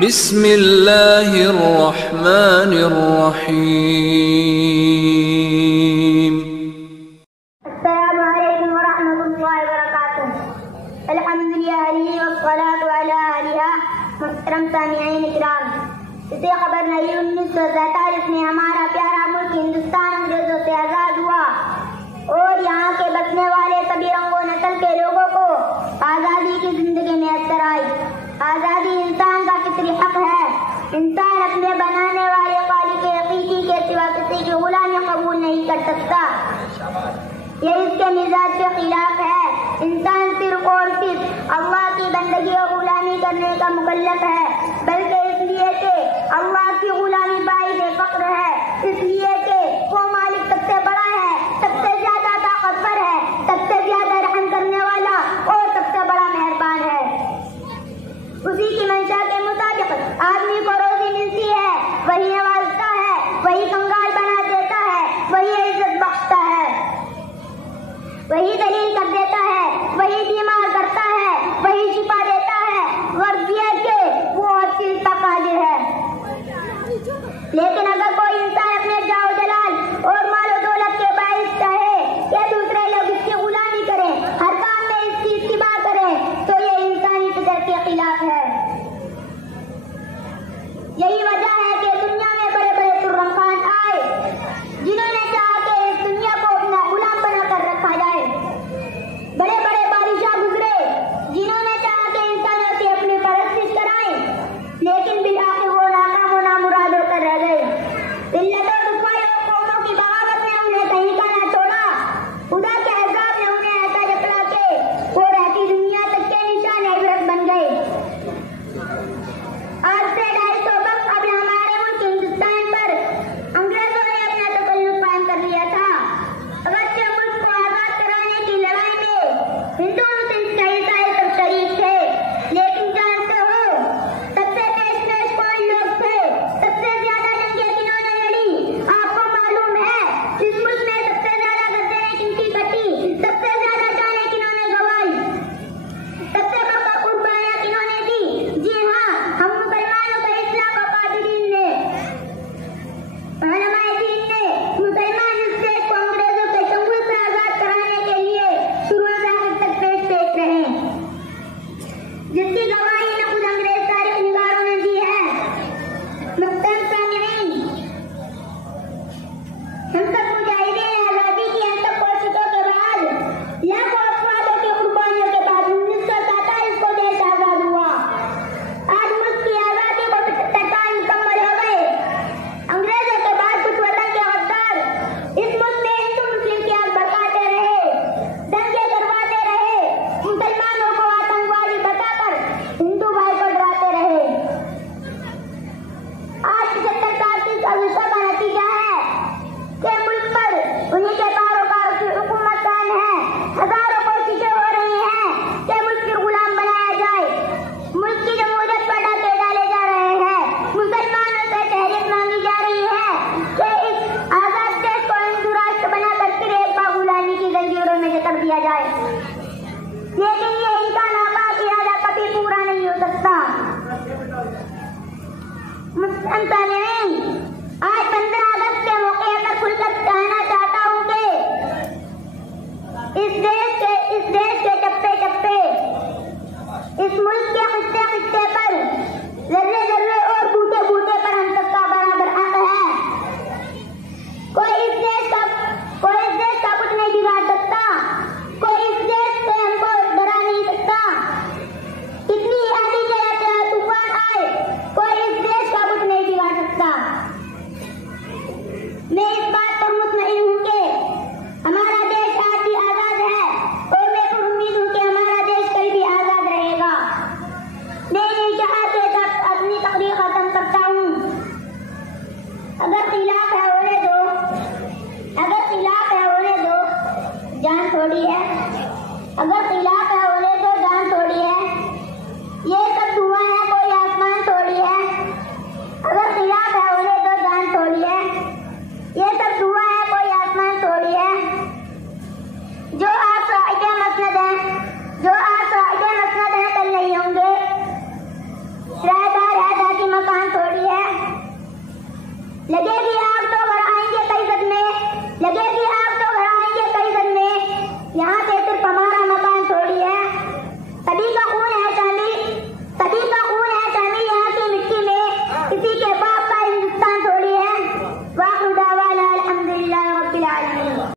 बिस्मिल्लाहिर्रहमानिर्रहीम। अस्सलामु अलैकुम वरहमतुल्लाहि वबरकातुहू। अल्हम्दुलिल्लाहि वस्सलातु अला आलिहा। मुहतरम सामिईन किराम, इसे खबर नहीं 1947 में हमारा प्यारा मुल्क हिंदुस्तान अंग्रेजों से आज़ाद हुआ और यहाँ के बसने वाले सभी रंगों नस्ल के लोगों को आज़ादी की जिंदगी में असर आई। आज़ादी इंसान का फितरी हक है। इंसान अपने बनाने वाले खालिक हकीकी के सिवा किसी की गुलामी कबूल नहीं कर सकता। ये इसके मिजाज के खिलाफ है। इंसान सिर्फ और सिर्फ अल्लाह की बंदगी और गुलामी करने का मुकल्लफ है, बल्कि इसलिए कि अल्लाह की गुलामी बाइज़ फख्र है, इसलिए कि वो मालिक सबसे बड़ा है, सबसे ज्यादा ताकतवर है, सबसे ज्यादा रहम करने वाला और सबसे बड़ा मेहरबान है। उसी की मंशा के मुताबिक आदमी को रोजी मिलती है, वही नवाजता है, वही कंगाल बना देता है, वही इज्जत बख्शता है, वही दलील कर देता है, वही बीमार करता है, वही शिफा देता है। गर्ज ये कि वो हर चीज का कादिर है। लेकिन अगर कोई इंसान अपने जाओ जलाल और मालो दौलत के बाइस चाहे या दूसरे लोग इसकी गुलामी करें, हर काम में इसकी इत्तिबा करें, तो ये इंसानी फितरत के खिलाफ है। यही वजह है कि दुनिया में बड़े बड़े तुर्रम खान आए, जिन्होंने चाहा कि इस दुनिया को अपना गुलाम बनाकर रखा जाए। बड़े बड़े बादशाह गुजरे, जिन्होंने चाहा कि इंसानों से अपनी परस्तिश कराएं, लेकिन बिलाखिर वो नाकाम और नामुराद होकर रह गए। जिल्लत और रुसवाई और कौमों की बगावत ने उन्हें कहीं का ना छोड़ा। खुदा के अज़ाब ने उन्हें ऐसा जकड़ा के वो रहती दुनिया तक के निशान इबरत बन गए। आज से 250 वर्ष कबल हमारे मुल्क हिंदुस्तान पर अंग्रेजों ने अपना तसल्लुत कायम कर लिया था। अगरचे मुल्क को आजाद कराने की लड़ाई में हिंदू मुस्लिम ईसाई सब शरीक थे, लेकिन जानते हो सबसे पेश कौन लोग थे? सबसे ज्यादा जंगें किन्होंने लड़ी? आपको मालूम है इस मुल्क में सबसे ज्यादा गर्दनें किनकी कटी? सबसे ज्यादा जानें किन्होंने गंवाई? सबसे बढ़कर कुर्बानियां किन्होंने दी? जी हाँ, हम मुसलमानों का इस्लाम और कादिरीन ने, उलमाए दीन ने मुसलमान स्टेट को अंग्रेजों के चंगुल से आजाद कराने के लिए शुरू से आखिर तक पेश रहे, जिसकी गवाही न खुद अंग्रेज तारीख निगारों ने दी है। मुहतरम सामिईन, हम सब मुजाहिदीन आजादी की अनथक कोशिशों के बाद, लाखों अफवादों की कुर्बानियों के बाद 1947 को देश आजाद हुआ। आज मुल्क की आजादी को 75 साल मुकम्मल हो गए। अंग्रेजों के बाद कुछ वतन के गद्दार इस मुल्क में हिंदू मुस्लिम की आग भड़काते रहे, दंगे करवाते रहे, मुसलमानों को आतंकवादी बताकर हिंदू भाई को डराते रहे। आज 75 साल की साजिशों का नतीजा है कि मुल्क पर उन्हीं के कारोबार की हुकूमत कायम है। हजारों कोशिशें हो रही हैं कि मुल्क की गुलाम बनाया जाए। मुल्क की जमहूरियत पर डाके डाले जा रहे हैं। मुसलमानों से तहरीक मांगी जा रही है कि इस आजाद देश को हिंदू राष्ट्र बनाकर फिर एक बार गुलामी की जंजीरों में जकड़ दिया जाए। लेकिन ये इनका नापाक इरादा कभी पूरा नहीं हो सकता। मुहतरम सामिईन, आज 15 अगस्त के मौके पर खुलकर कहना चाहता हूँ कि इस देश के टप्पे टप्पे, इस मुल्क के खित्ते खित्ते पर, जर्रे जर्रे और बूटे बूटे पर हम सबका बराबर हक है। कोई इस देश का कुछ नहीं बिगाड़ सकता, कोई इस देश से हमको डरा नहीं सकता। कितनी आंधी के तूफान आए, कोई इस देश का कुछ नहीं बिगाड़ सकता। मैं इस बात पर मुतमईन हूँ कि हमारा देश आज भी आजाद है और मैं उम्मीद हूँ कि हमारा देश कल भी आजाद रहेगा। मैं लगेगी